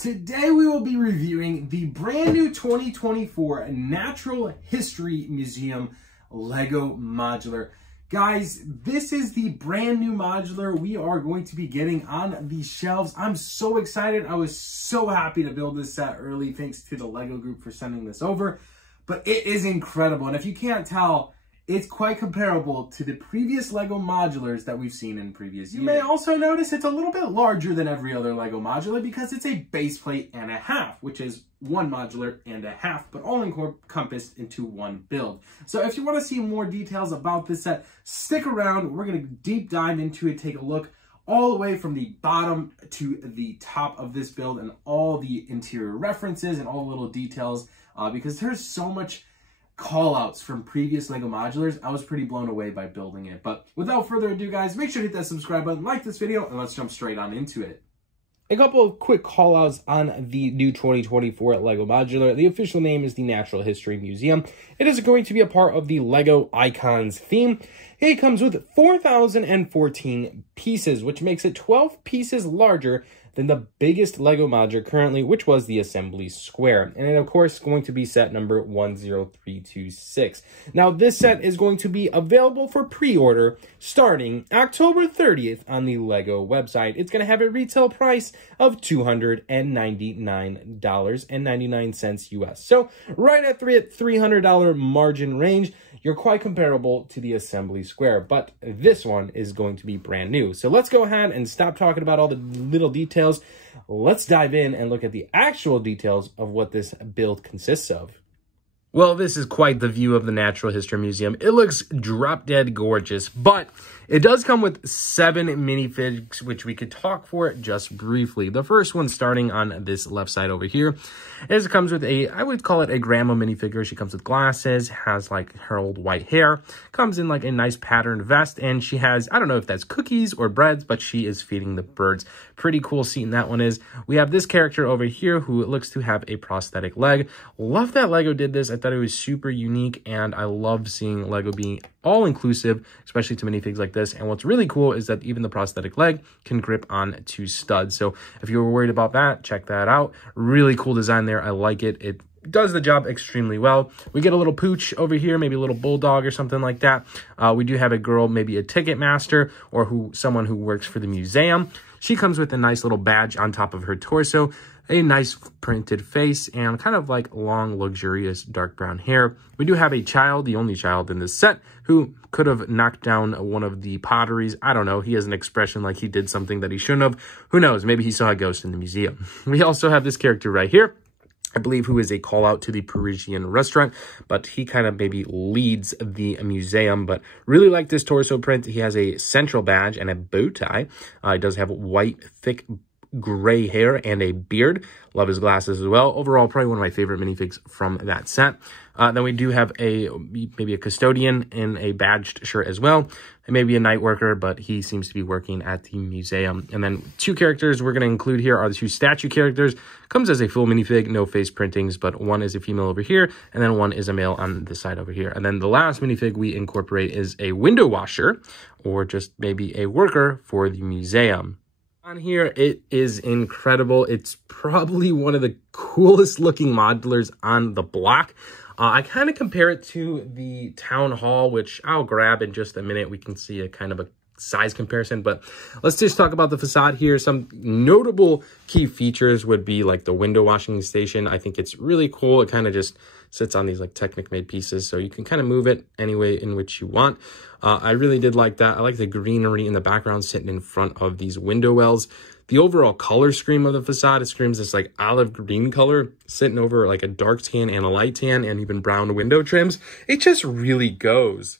Today we will be reviewing the brand new 2024 Natural History Museum LEGO Modular. Guys, this is the brand new modular we are going to be getting on the shelves. I'm so excited. I was so happy to build this set early. Thanks to the LEGO group for sending this over. But it is incredible. And if you can't tell, it's quite comparable to the previous LEGO modulars that we've seen in previous years. You may also notice it's a little bit larger than every other LEGO modular because it's a base plate and a half, which is one modular and a half, but all encompassed into one build. So if you want to see more details about this set, stick around. We're going to deep dive into it, take a look all the way from the bottom to the top of this build and all the interior references and all the little details because there's so much call outs from previous LEGO modulars. I was pretty blown away by building it. But without further ado, guys, make sure to hit that subscribe button, like this video, and let's jump straight on into it. A couple of quick call outs on the new 2024 LEGO Modular. The official name is the Natural History Museum. It is going to be a part of the LEGO Icons theme. It comes with 4,014 pieces, which makes it 12 pieces larger than the biggest LEGO modular currently, which was the Assembly Square. And of course, going to be set number 10326. Now, this set is going to be available for pre-order starting October 30th on the LEGO website. It's going to have a retail price of $299.99 US. So right at $300 margin range. You're quite comparable to the Assembly Square, but this one is going to be brand new. So let's go ahead and stop talking about all the little details. Let's dive in and look at the actual details of what this build consists of. Well, this is quite the view of the Natural History Museum. It looks drop-dead gorgeous, but it does come with 7 minifigs, which we could talk for just briefly. The first one starting on this left side over here is it comes with a, I would call it a grandma minifigure. She comes with glasses, has like her old white hair, comes in like a nice patterned vest, and she has, I don't know if that's cookies or breads, but she is feeding the birds. Pretty cool scene that one is. We have this character over here who looks to have a prosthetic leg. Love that LEGO did this. I thought it was super unique, and I love seeing LEGO being all-inclusive, especially to minifigs like this. And what's really cool is that even the prosthetic leg can grip on 2 studs. So if you were worried about that, check that out. Really cool design there. I like it. It does the job extremely well. We get a little pooch over here, maybe a little bulldog or something like that. We do have a girl, maybe a ticket master or someone who works for the museum. She comes with a nice little badge on top of her torso, a nice printed face, and kind of like long, luxurious dark brown hair. We do have a child, the only child in this set, who could have knocked down one of the potteries. I don't know. He has an expression like he did something that he shouldn't have. Who knows? Maybe he saw a ghost in the museum. We also have this character right here, I believe, who is a call out to the Parisian restaurant, but he kind of maybe leads the museum. But really like this torso print. He has a central badge and a bow tie. He does have white, thick gray hair and a beard. Love his glasses as well. Overall, probably one of my favorite minifigs from that set. Then we do have maybe a custodian in a badged shirt as well. And maybe a night worker, but he seems to be working at the museum. And then 2 characters we're going to include here are the 2 statue characters. Comes as a full minifig, no face printings, but one is a female over here, and then one is a male on this side over here. And then the last minifig we incorporate is a window washer, or just maybe a worker for the museum. On here, it is incredible. It's probably one of the coolest looking modulars on the block. I kind of compare it to the town hall, which I'll grab in just a minute. We can see a kind of a size comparison, but let's just talk about the facade here. Some notable key features would be like the window washing station. I think it's really cool. It kind of just sits on these like Technic made pieces, so you can kind of move it any way in which you want. I really did like that. I like the greenery in the background sitting in front of these window wells. The overall color scheme of the facade, it screams this like olive green color sitting over like a dark tan and a light tan and even brown window trims. It just really goes.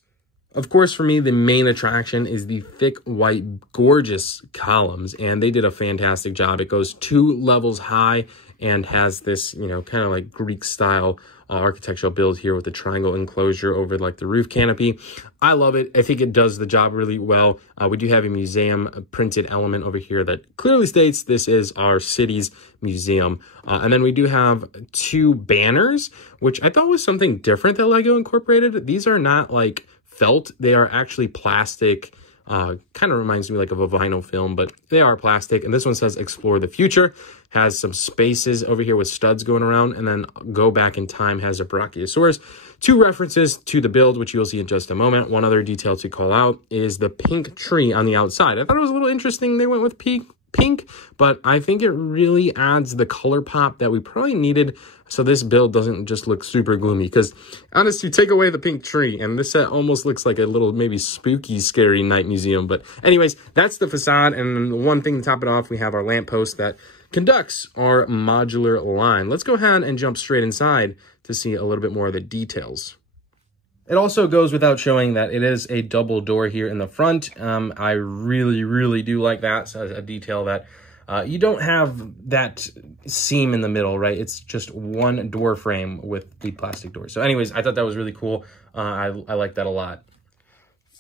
Of course, for me, the main attraction is the thick, white, gorgeous columns, and they did a fantastic job. It goes 2 levels high and has this, you know, kind of like Greek style architectural build here with the triangle enclosure over like the roof canopy. I love it. I think it does the job really well. We do have a museum printed element over here that clearly states this is our city's museum. And then we do have 2 banners, which I thought was something different that LEGO incorporated. These are not like felt. They are actually plastic Kind of reminds me like of a vinyl film, but they are plastic. And this one says explore the future, has some spaces over here with studs going around, and then go back in time has a Brachiosaurus. 2 references to the build, which you'll see in just a moment. One other detail to call out is the pink tree on the outside. I thought it was a little interesting they went with pink, but I think it really adds the color pop that we probably needed, so this build doesn't just look super gloomy. Because honestly, take away the pink tree and this set almost looks like a little maybe spooky, scary night museum. But anyways, that's the facade. And one thing to top it off, we have our lamppost that conducts our modular line. Let's go ahead and jump straight inside to see a little bit more of the details. It also goes without showing that it is a double door here in the front. I really do like that. So a detail that you don't have that seam in the middle, right? It's just one door frame with the plastic door. So anyways, I thought that was really cool. I like that a lot.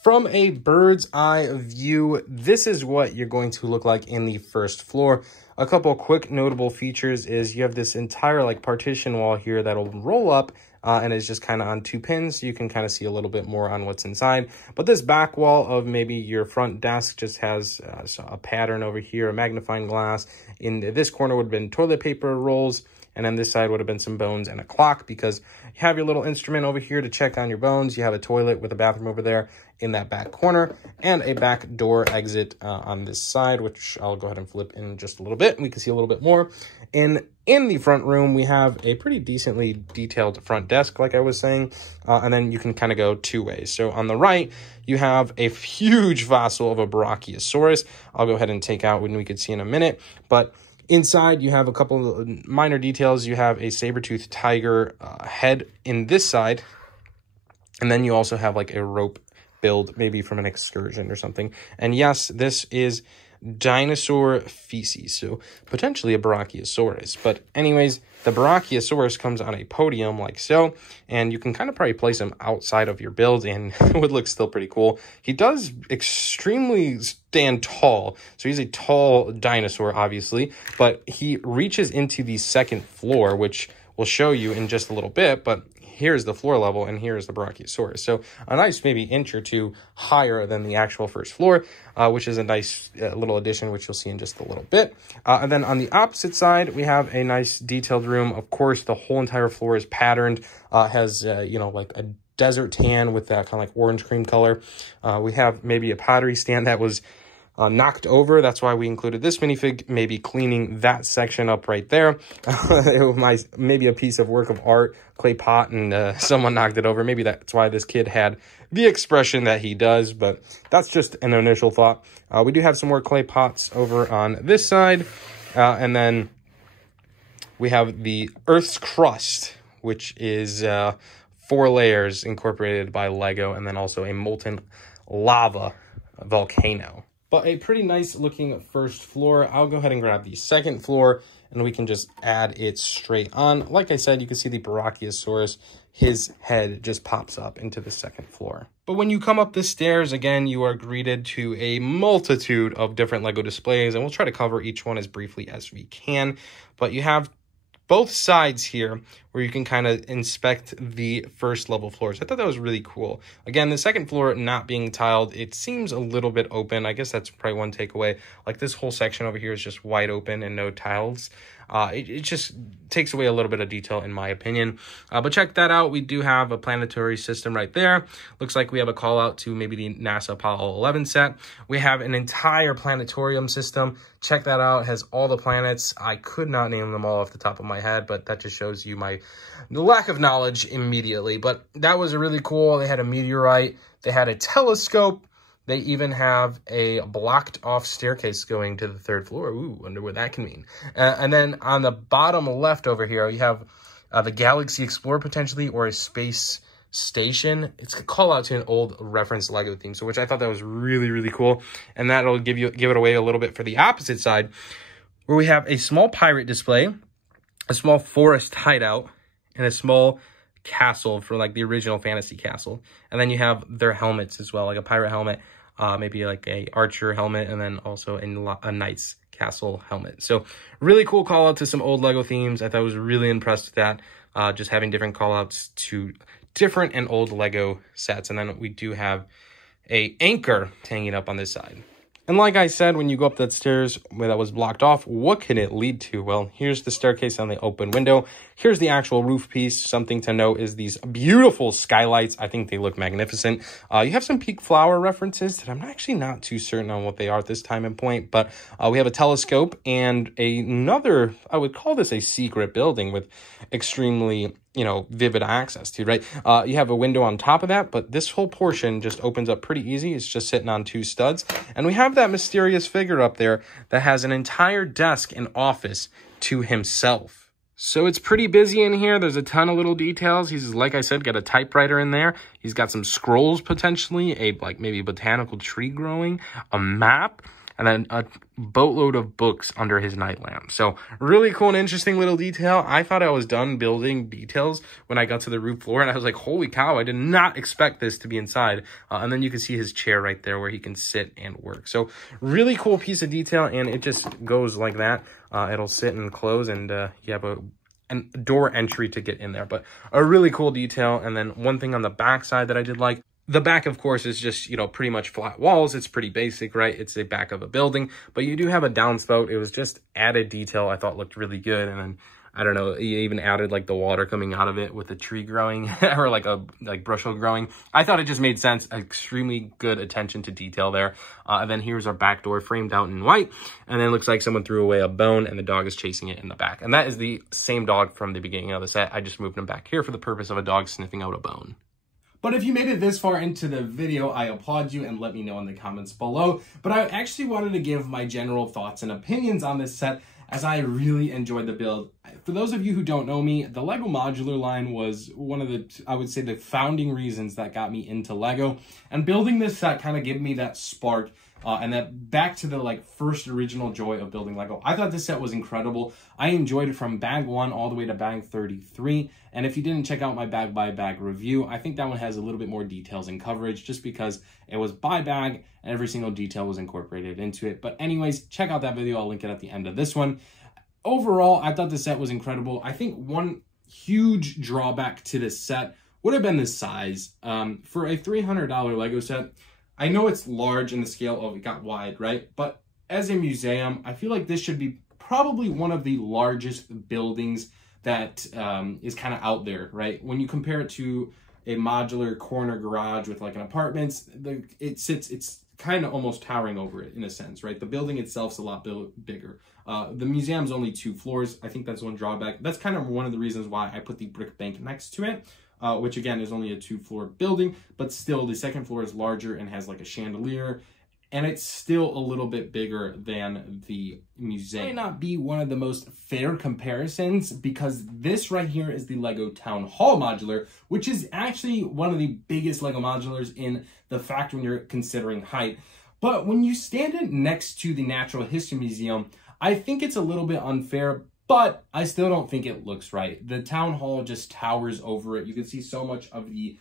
From a bird's eye view, this is what you're going to look like in the first floor. A couple quick notable features is you have this entire like partition wall here that'll roll up and it's just kind of on 2 pins. So you can kind of see a little bit more on what's inside. But this back wall of maybe your front desk just has a pattern over here, a magnifying glass. In this corner would have been toilet paper rolls. And then this side would have been some bones and a clock, because you have your little instrument over here to check on your bones. You have a toilet with a bathroom over there in that back corner, and a back door exit on this side, which I'll go ahead and flip in just a little bit, and we can see a little bit more. In the front room, we have a pretty decently detailed front desk, like I was saying, and then you can kind of go 2 ways. So on the right, you have a huge fossil of a Brachiosaurus. I'll go ahead and take out when we could see in a minute, but inside, you have a couple of minor details. You have a sabretooth tiger head in this side. And then you also have like a rope build, maybe from an excursion or something. And yes, this is dinosaur feces, so potentially a Brachiosaurus. But anyways, the Brachiosaurus comes on a podium like so, and you can kind of probably place him outside of your build and it would look still pretty cool. He does extremely stand tall, so he's a tall dinosaur, obviously, but he reaches into the second floor, which we'll show you in just a little bit, but here's the floor level, and here's the Brachiosaurus. So a nice maybe inch or 2 higher than the actual first floor, which is a nice little addition, which you'll see in just a little bit. And then on the opposite side, we have a nice detailed room. Of course, the whole entire floor is patterned, has, you know, like a desert tan with that kind of like orange cream color. We have maybe a pottery stand that was knocked over. That's why we included this minifig, maybe cleaning that section up right there. It was maybe a piece of work of art, clay pot, and someone knocked it over. Maybe that's why this kid had the expression that he does, but that's just an initial thought. We do have some more clay pots over on this side, and then we have the Earth's crust, which is 4 layers incorporated by LEGO, and then also a molten lava volcano. But a pretty nice looking first floor. I'll go ahead and grab the second floor and we can just add it straight on. Like I said, you can see the Brachiosaurus, his head just pops up into the second floor. But when you come up the stairs, again, you are greeted to a multitude of different LEGO displays, and we'll try to cover each one as briefly as we can. But you have both sides here where you can kind of inspect the first level floors. I thought that was really cool. Again, the second floor not being tiled, it seems a little bit open. I guess that's probably one takeaway. Like this whole section over here is just wide open and no tiles. It just takes away a little bit of detail in my opinion. But check that out. We do have a planetary system right there. Looks like we have a call out to maybe the NASA Apollo 11 set. We have an entire planetarium system. Check that out. It has all the planets. I could not name them all off the top of my head, but that just shows you the lack of knowledge immediately. But that was really cool. They had a meteorite. They had a telescope. They even have a blocked off staircase going to the 3rd floor. Ooh, wonder what that can mean. And then on the bottom left over here, you have the Galaxy Explorer potentially, or a space station. It's a call out to an old reference LEGO theme, so which I thought that was really, really cool. And that'll give it away a little bit for the opposite side, where we have a small pirate display, a small forest hideout, and a small castle for like the original fantasy castle. And then you have their helmets as well, like a pirate helmet, maybe like a archer helmet, and then also a knight's castle helmet. So really cool call out to some old LEGO themes. I thought I was really impressed with that, just having different call outs to different and old LEGO sets. And then we do have a anchor hanging up on this side. And like I said, when you go up that stairs where that was blocked off, what can it lead to? Well, here's the staircase on the open window. Here's the actual roof piece. Something to note is these beautiful skylights. I think they look magnificent. You have some peak flower references that I'm actually not too certain on what they are at this time and point, but we have a telescope and another, I would call this a secret building with extremely, you know, vivid access to, right? You have a window on top of that, but this whole portion just opens up pretty easy. It's just sitting on 2 studs. And we have that mysterious figure up there that has an entire desk and office to himself. So it's pretty busy in here. There's a ton of little details. He's, like I said, got a typewriter in there. He's got some scrolls potentially, like maybe botanical tree growing, a map, and then a boatload of books under his night lamp. So really cool and interesting little detail. I thought I was done building details when I got to the roof floor, and I was like, holy cow, I did not expect this to be inside. And then you can see his chair right there where he can sit and work. So really cool piece of detail, and it just goes like that. It'll sit and close, and you have a door entry to get in there. But a really cool detail. And then one thing on the back side that I did like, the back, of course, is just, you know, pretty much flat walls. It's pretty basic, right? It's the back of a building, but you do have a downspout. It was just added detail I thought looked really good. And then, I don't know, you even added like the water coming out of it with a tree growing or like brushel growing. I thought it just made sense. Extremely good attention to detail there. And then here's our back door framed out in white. And then it looks like someone threw away a bone and the dog is chasing it in the back. And that is the same dog from the beginning of the set. I just moved him back here for the purpose of a dog sniffing out a bone. But if you made it this far into the video, I applaud you and let me know in the comments below. But I actually wanted to give my general thoughts and opinions on this set, as I really enjoyed the build. For those of you who don't know me, the LEGO Modular line was one of the, I would say, the founding reasons that got me into LEGO. And building this set kind of gave me that spark and that back to the like first original joy of building LEGO. I thought this set was incredible. I enjoyed it from bag 1 all the way to bag 33. And if you didn't check out my bag by bag review, I think that one has a little bit more details and coverage just because it was by bag and every single detail was incorporated into it. But anyways, check out that video. I'll link it at the end of this one. Overall, I thought the set was incredible. I think one huge drawback to this set would have been the size. For a $300 LEGO set, I know it's large in the scale of it got wide, right? But as a museum, I feel like this should be probably one of the largest buildings that is kind of out there, right? When you compare it to a modular corner garage with like an apartment, it's kind of almost towering over it in a sense, right? The building itself's a lot bigger. The museum's only 2 floors. I think that's one drawback. That's kind of one of the reasons why I put the brick bank next to it. Which again is only a 2-floor building, but still the second floor is larger and has like a chandelier, and it's still a little bit bigger than the museum. It might not be one of the most fair comparisons because this right here is the LEGO Town Hall Modular, which is actually one of the biggest LEGO modulars in the fact when you're considering height. But when you stand it next to the Natural History Museum, I think it's a little bit unfair, but I still don't think it looks right. The town hall just towers over it. You can see so much of the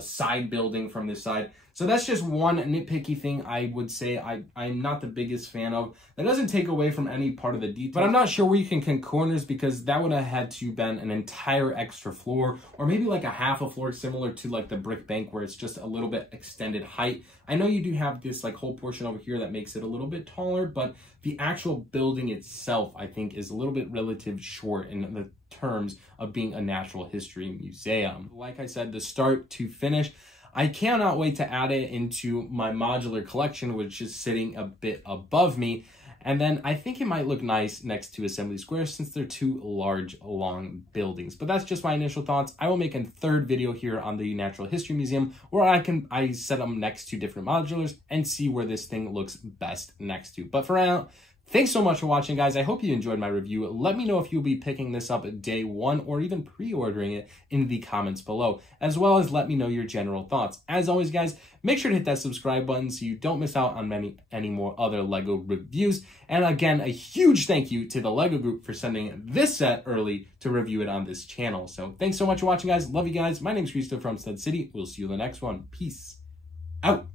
side building from this side. So that's just one nitpicky thing I would say I'm not the biggest fan of. That doesn't take away from any part of the detail, but I'm not sure where you can cut corners because that would have had to been an entire extra floor or maybe like a half a floor similar to like the brick bank where it's just a little bit extended height. I know you do have this like whole portion over here that makes it a little bit taller, but the actual building itself I think is a little bit relative short in the terms of being a natural history museum. Like I said, the start to finish, I cannot wait to add it into my modular collection, which is sitting a bit above me. And then I think it might look nice next to Assembly Square since they're 2 large, long buildings. But that's just my initial thoughts. I will make a 3rd video here on the Natural History Museum where I set them next to different modulars and see where this thing looks best next to. But for now, thanks so much for watching, guys. I hope you enjoyed my review. Let me know if you'll be picking this up day 1 or even pre-ordering it in the comments below, as well as let me know your general thoughts. As always, guys, make sure to hit that subscribe button so you don't miss out on any more other LEGO reviews. And again, a huge thank you to the LEGO group for sending this set early to review it on this channel. So thanks so much for watching, guys. Love you guys. My name's Christo from Stud City. We'll see you in the next one. Peace out.